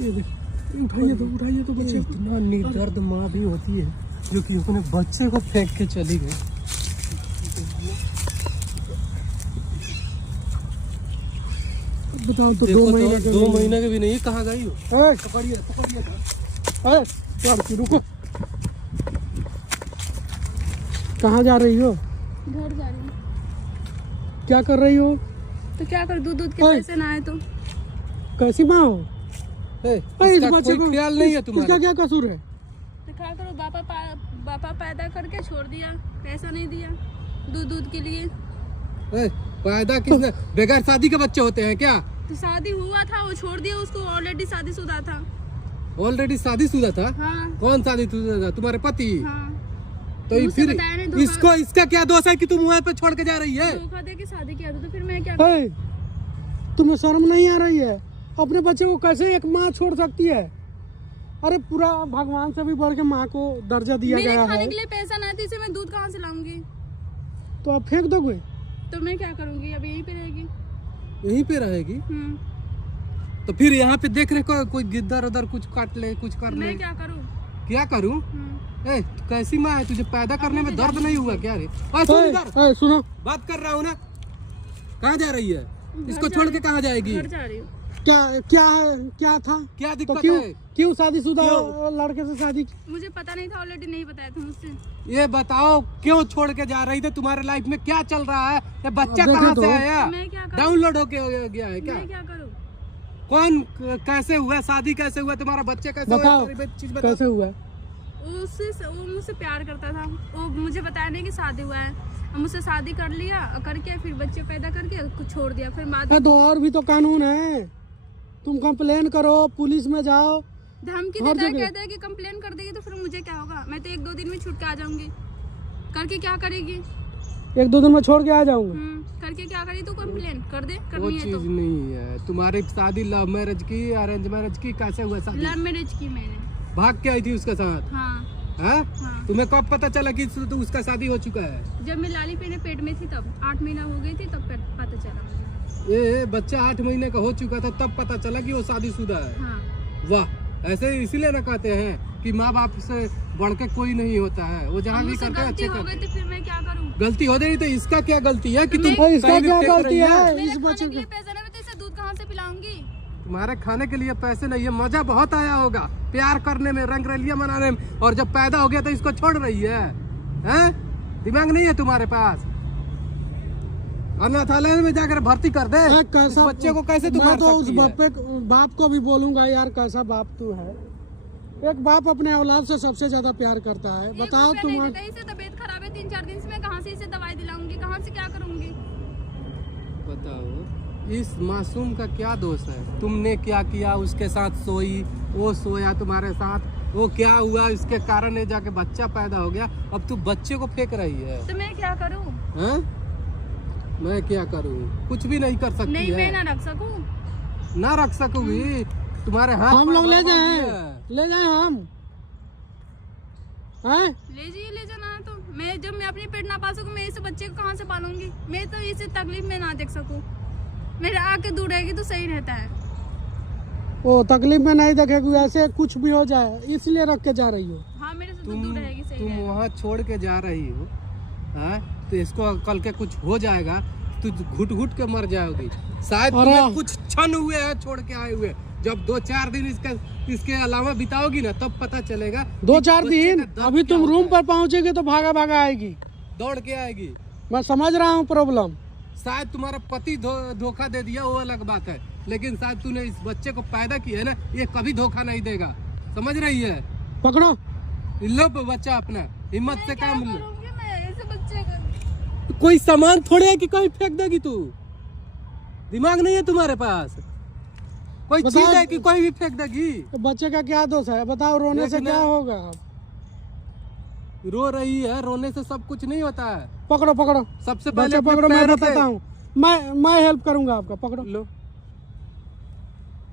उठाइए तो बच्चे। इतना निर्दर्द माँ भी होती है जो कि अपने बच्चे को फेंक के चली गई। बताओ तो देखो 2 महीने के भी नहीं, कहाँ गई हो? पकड़िए रुको। कहाँ जा रही हो? घर जा रही हूँ। क्या कर रही हो? तो क्या कर, दूध के पैसे ना आए तो कैसी माँ हो? इस बच्चे को ख्याल नहीं है तुम्हारा? इसका क्या कसूर है? तो क्या करो, बापा पैदा करके छोड़ दिया, पैसा नहीं दिया दूध के लिए। पैदा किसने? बगैर शादी के बच्चे होते हैं क्या? तो शादी हुआ था, वो छोड़ दिया, उसको ऑलरेडी शादीशुदा था। ऑलरेडी शादीशुदा था? हाँ। कौन शादीशुदा था? तुम्हारे पति? हाँ। तो फिर इसका क्या दोष है कि तुम वहाँ पे छोड़ के जा रही है? धोखा दे के शादी किया तो फिर मैं क्या करूं? तुम्हें शर्म नहीं आ रही है? अपने बच्चे को कैसे एक माँ छोड़ सकती है? अरे पूरा भगवान से भी बढ़ के माँ को दर्जा दिया गया है। खाने के लिए पैसा ना है तो इसे मैं दूध कहाँ से लाऊंगी? तो आप फेंक दोगे? तो मैं क्या करूंगी? अब यहीं पे रहेगी। यहीं पे रहेगी? तो फिर यहाँ पे देख रहे कोई गिद्दर उधर कुछ काट ले, कुछ कर ले। मैं क्या करूं? क्या करूं? तू कैसी माँ है? तुझे पैदा करने में दर्द नहीं हुआ क्या रे? सुनो, बात कर रहा हूँ ना। कहाँ जा रही है? इसको छोड़ के कहाँ जाएगी? घर जा रही हूँ। क्या था? क्या दिक्कत तो है? क्यों शादीशुदा लड़के से शादी? मुझे पता नहीं था, ऑलरेडी नहीं बताया था मुझसे। ये बताओ क्यों छोड़ के जा रही थी? तुम्हारे लाइफ में क्या चल रहा है? ये बच्चा कहाँ से आया? डाउनलोड होके गया है क्या? मैं क्या करूं? कौन कैसे हुआ? शादी कैसे हुआ? तुम्हारा बच्चे कैसे बताओ, कैसे हुआ? वो मुझसे प्यार करता था, वो मुझे बताया नहीं कि शादी हुआ है। मुझसे शादी कर लिया, करके फिर बच्चे पैदा करके छोड़ दिया। फिर तो और भी तो कानून है, तुम कंप्लेन करो, पुलिस में जाओ। धमकी देता है, कहता है कि कंप्लेन कर देगी तो फिर मुझे क्या होगा? मैं तो 1-2 दिन में छूट के आ जाऊंगी। करके क्या करेगी? 1-2 दिन में छोड़ के आ जाऊंगा। करके क्या करेगी? तू कंप्लेन कर दे। वो चीज नहीं है। तुम्हारी शादी लव मैरिज की, अरेंज मैरिज की? कैसे हुआ शादी? लव मैरिज की मैंने। भाग के आई थी उसके साथ? हाँ। हाँ? तुम्हें कब पता चला कि तो उसका शादी हो चुका है? जब मैं लाली पीने पेट में थी तब 8 महीना हो गई थी, तब पता चला मुझे। ये बच्चा 8 महीने का हो चुका था तब पता चला कि वो शादीशुदा है? हाँ। वाह, ऐसे इसीलिए ना कहते हैं कि माँ बाप से बढ़ के कोई नहीं होता है। वो जहाँ भी करते हैं अच्छे करते हैं। तो फिर मैं क्या करूँ? गलती हो गई तो इसका क्या गलती है कि तुम इसका क्या गलती है? इस बच्चे को पैसा नहीं, तो इसे दूध कहाँ से पिलाऊंगी? तुम्हारे खाने के लिए पैसे नहीं है, मजा बहुत आया होगा प्यार करने में, रंगरलिया मनाने में, और जब पैदा हो गया तो इसको छोड़ रही है? हैं? दिमाग नहीं है तुम्हारे पास? अनाथालय में जाकर भर्ती कर दे। कैसा बच्चे को कैसे तुम? मैं तो उस बाप को भी बोलूंगा, यार कैसा बाप तू है। एक बाप अपने औलाद से सबसे ज्यादा प्यार करता है। बताओ तुम। इसे तबीयत खराब है 3-4 दिन से, मैं कहाँ से इसे दवाई दिलाऊंगी? कहाँ से क्या करूंगी? बताओ इस मासूम का क्या दोष है? तुमने क्या किया? उसके साथ सोई, वो सोया तुम्हारे साथ, वो क्या हुआ? इसके कारण है जाके बच्चा पैदा हो गया। अब तू बच्चे को फेंक रही है। तो मैं क्या करूं? हैं? मैं क्या करूं? कुछ भी नहीं कर सकती नहीं, है। मैं ना रख सकूं? ना रख सकूंगी? तुम्हारे हाथ हम लोग ले जाए हम ले जाना है तो मैं, जब मैं अपनी पेट ना पाल सकूं, मैं इस बच्चे को कहाँ से पालूंगी? मैं तो इसे तकलीफ में ना देख सकूं। मेरे आके दूर रहेगी तो सही रहता है। वो तकलीफ में नहीं देखेगी, ऐसे कुछ भी हो जाए इसलिए रख के जा रही हो। हाँ, मेरे से दूर रहेगी, सही तुम वहाँ छोड़ के जा रही हो, तो इसको कल के कुछ हो जाएगा, तू घुट घुट के मर जाओगी। शायद तुम्हें कुछ क्षण हुए हैं छोड़ के आए हुए, जब 2-4 दिन इसके अलावा बिताओगी ना तब पता चलेगा। 2-4 दिन? अभी तुम रूम पर पहुंचेगी तो भागा भागा आएगी, दौड़ के आएगी। मैं समझ रहा हूँ प्रॉब्लम। शायद तुम्हारा पति धोखा दे दिया, वो अलग बात है, लेकिन शायद तूने इस बच्चे को पैदा किया है ना, ये कभी धोखा नहीं देगा। समझ रही है? पकड़ो, लो बच्चा अपना, हिम्मत से काम लो। बच्चे का कोई सामान थोड़े है कि कोई फेंक देगी तू? दिमाग नहीं है तुम्हारे पास? कोई चीज है कि कोई भी फेंक देगी? तो बच्चे का क्या दोष है? बताओ, रोने से क्या होगा? रो रही है, रोने से सब कुछ नहीं होता है। पकड़ो पकड़ो, सबसे पहले पकड़ो, मैं बताता हूँ, मैं हेल्प करूंगा आपका। पकड़ो लो,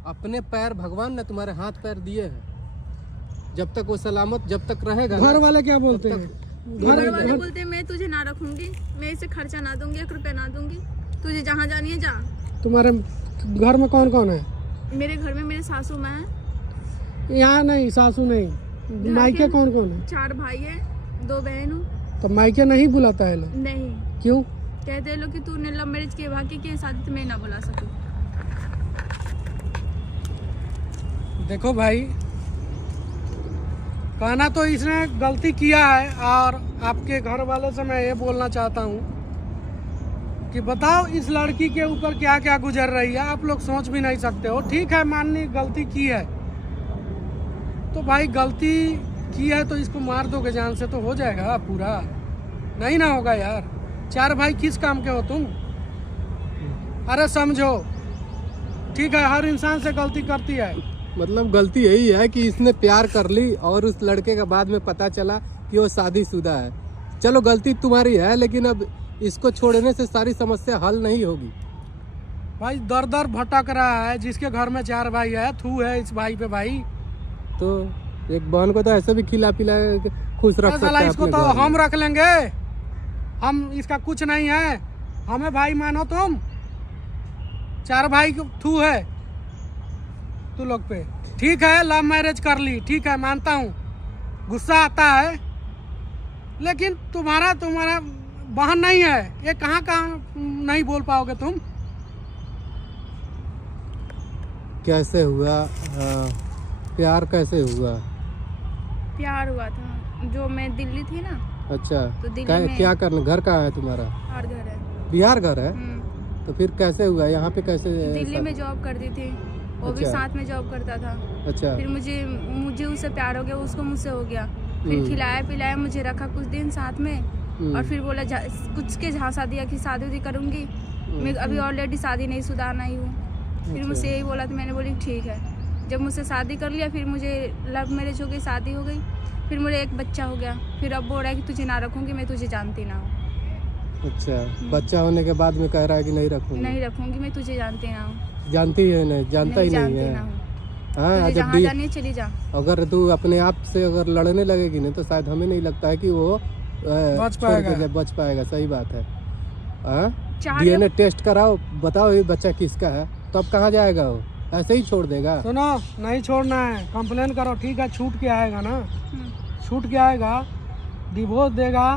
अपने पैर भगवान ने तुम्हारे हाथ पैर दिए हैं, जब तक वो सलामत जब तक रहेगा। घर वाले क्या बोलते हैं? घर वाले बोलते हैं मैं तुझे ना रखूंगी, मैं इसे खर्चा ना दूंगी, 1 रुपया ना दूंगी, तुझे जहाँ जानी है जा। तुम्हारे घर में कौन कौन है? मेरे घर में मेरे सासू माँ है, यहाँ नहीं, सासू नहीं। मायके कौन कौन है? 4 भाई है, 2 बहन हूँ। तो मायके नहीं बुलाता है लोग? नहीं, क्यों? कहते हैं लोग कि तूने लव मैरिज किए, बाकी की शादी तो मैं ना बुला सकूं। देखो भाई, कहना तो इसने गलती किया है, और आपके घर वाले से मैं ये बोलना चाहता हूँ कि बताओ इस लड़की के ऊपर क्या क्या गुजर रही है, आप लोग सोच भी नहीं सकते हो। ठीक है, मान ली गलती की है, तो भाई गलती की है तो इसको मार दोगे जान से तो हो जाएगा पूरा? नहीं ना होगा यार। 4 भाई किस काम के हो तुम? अरे समझो, ठीक है, हर इंसान से गलती करती है। मतलब गलती यही है कि इसने प्यार कर ली और उस लड़के का बाद में पता चला कि वो शादीशुदा है। चलो गलती तुम्हारी है, लेकिन अब इसको छोड़ने से सारी समस्या हल नहीं होगी। भाई दर दर भटक रहा है, जिसके घर में 4 भाई है, थू है इस भाई पे भाई। तो एक बहन को तो ऐसे भी खिला पिला के खुश रख सकते हैं। इसको तो हम रख लेंगे, हम इसका कुछ नहीं है, हमें भाई मानो तुम। 4 भाई थू है तू लोग पे। ठीक है, लव मैरिज कर ली, ठीक है, मानता हूँ, गुस्सा आता है, लेकिन तुम्हारा बहन नहीं है, ये कहाँ नहीं बोल पाओगे तुम? कैसे हुआ प्यार? कैसे हुआ प्यार? हुआ था जो मैं दिल्ली थी ना। अच्छा, तो दिल्ली में क्या करने? घर कहाँ है तुम्हारा? बिहार घर है। बिहार घर है? तो फिर कैसे हुआ यहाँ पे? कैसे? दिल्ली में जॉब करती थी, वो भी साथ में जॉब करता था। अच्छा। फिर मुझे उससे प्यार हो गया, उसको मुझसे हो गया। फिर खिलाया पिलाया, मुझे रखा कुछ दिन साथ में, और फिर बोला कुछ के झांसा दिया कि शादी करूंगी। मैं अभी ऑलरेडी शादी नहीं शुदा नहीं हूँ। फिर मुझसे यही बोला, तो मैंने बोली ठीक है। जब मुझसे शादी कर लिया, फिर मुझे लव मैरिज हो गई, शादी हो गई, फिर मुझे एक बच्चा हो गया। फिर अब बोल रहा है कि तुझे ना रखूंगी, मैं तुझे जानती ना हूँ। अच्छा, बच्चा होने के बाद में कह रहा है कि नहीं रखूंगी? नहीं रखूंगी, मैं तुझे जानती ना हूँ। जानती है? नहीं जानता ही नहीं है। हाँ, जहाँ जानी चली जा। अगर तू अपने आप से अगर लड़ने लगेगी ना, तो शायद हमें नहीं लगता है कि वो बच पाएगा। सही बात है। DNA टेस्ट कराओ, बताओ ये बच्चा किसका है, तो अब कहाँ जाएगा वो? ऐसे ही छोड़ देगा? सुनो, नहीं छोड़ना है, कंप्लेन करो, ठीक है, छूट के आएगा ना, छूट के आएगा, डिवोर्स देगा,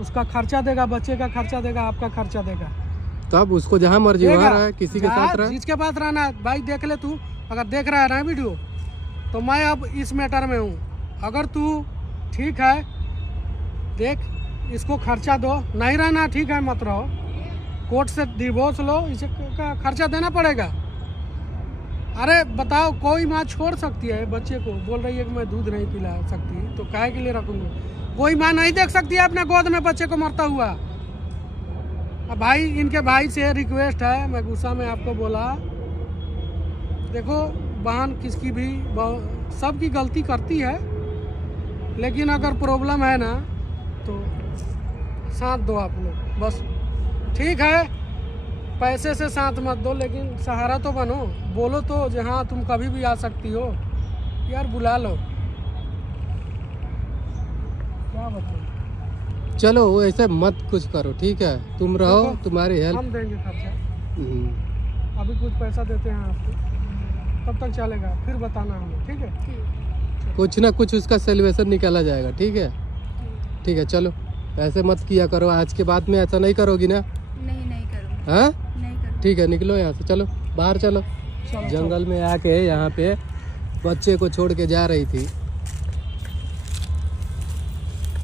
उसका खर्चा देगा, बच्चे का खर्चा देगा, आपका खर्चा देगा। तब उसको जहाँ मर्जी वहाँ रहा है, किसी के साथ रहा, जिसके पास रहना है। भाई देख ले, तू अगर देख रहा है ना वीडियो, तो मैं अब इस मैटर में हूँ। अगर तू ठीक है, देख, इसको खर्चा दो, नहीं रहना ठीक है, मत रहो, कोर्ट से डिवोर्स लो, इसे का खर्चा देना पड़ेगा। अरे बताओ, कोई माँ छोड़ सकती है बच्चे को? बोल रही है कि मैं दूध नहीं पिला सकती, तो काहे के लिए रखूंगा? कोई माँ नहीं देख सकती है अपने गोद में बच्चे को मरता हुआ। अब भाई, इनके भाई से रिक्वेस्ट है, मैं गुस्सा में आपको बोला, देखो बहन किसकी भी सबकी गलती करती है, लेकिन अगर प्रॉब्लम है ना तो साथ दो आप लोग, बस। ठीक है, पैसे से साथ मत दो, लेकिन सहारा तो बनो, बोलो तो जहाँ तुम कभी भी आ सकती हो यार, बुला लो। क्या बताओ? चलो ऐसे मत कुछ करो, ठीक है, तुम रहो, तुम्हारी हेल्प हम देंगे खर्चा। अभी कुछ पैसा देते हैं आपको, कब तक चलेगा फिर बताना हमें, ठीक है? कुछ ना कुछ उसका सेलिब्रेशन निकाला जाएगा, ठीक है? ठीक है, चलो ऐसे मत किया करो, आज के बाद में ऐसा नहीं करोगी ना? नहीं करूँगी। हाँ, नहीं करूँगी। ठीक है, निकलो यहाँ से, चलो बाहर चलो। जंगल में आके यहाँ पे बच्चे को छोड़ के जा रही थी,